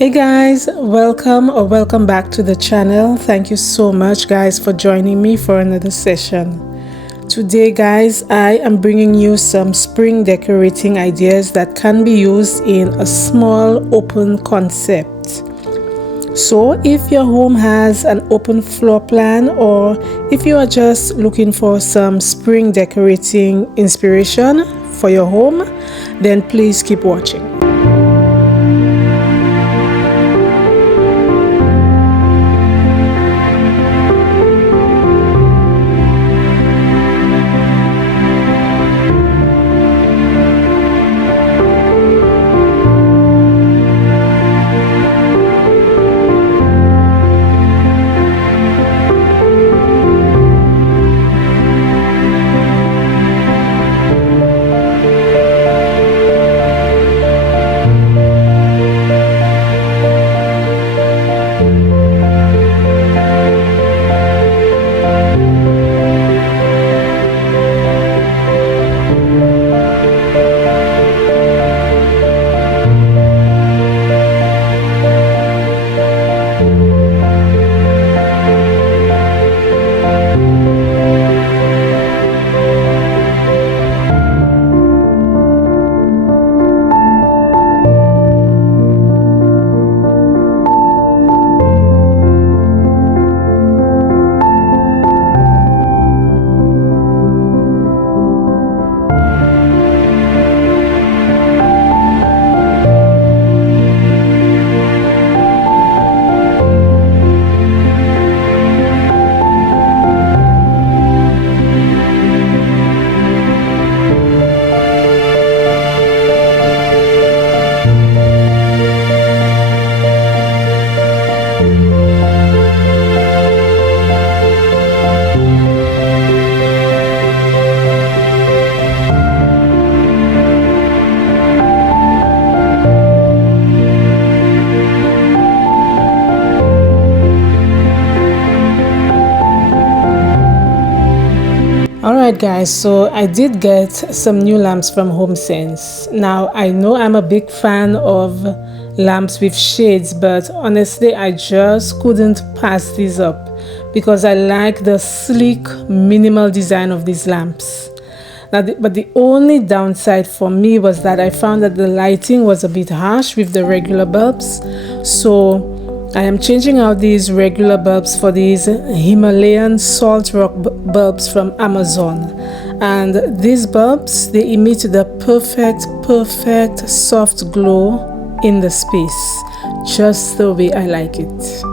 Hey guys, welcome back to the channel. Thank you so much guys for joining me for another session. Today guys, I am bringing you some spring decorating ideas that can be used in a small open concept. So if your home has an open floor plan, or if you are just looking for some spring decorating inspiration for your home, then please keep watching. Alright guys, so I did get some new lamps from HomeSense. Now I know I'm a big fan of lamps with shades, but honestly I just couldn't pass these up because I like the sleek minimal design of these lamps. But the only downside for me was that I found that the lighting was a bit harsh with the regular bulbs. So I am changing out these regular bulbs for these Himalayan salt rock bulbs from Amazon. And these bulbs, they emit the perfect soft glow in the space, just the way I like it.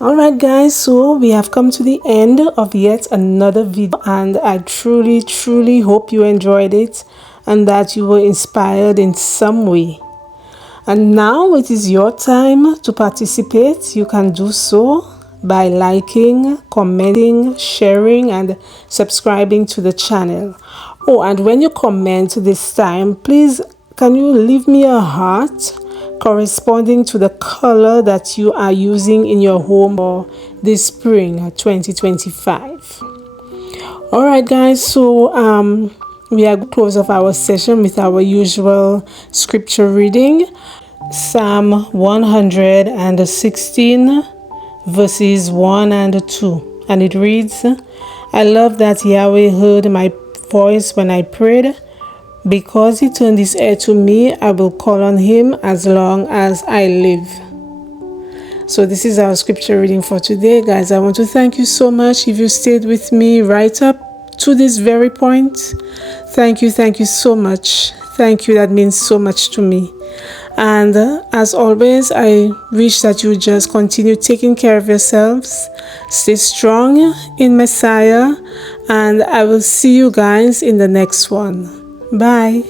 Alright guys, so we have come to the end of yet another video, and I truly hope you enjoyed it and that you were inspired in some way. And now it is your time to participate. You can do so by liking, commenting, sharing, and subscribing to the channel. Oh, and when you comment this time, please can you leave me a heart corresponding to the color that you are using in your home for this spring 2025. All right guys, so we are close of our session with our usual scripture reading, Psalm 116 verses 1 and 2, and it reads, I love that Yahweh heard my voice when I prayed. Because he turned his ear to me, I will call on him as long as I live. So this is our scripture reading for today, guys. I want to thank you so much if you stayed with me right up to this very point. Thank you so much. Thank you, that means so much to me. And as always, I wish that you just continue taking care of yourselves. Stay strong in Messiah, and I will see you guys in the next one. Bye.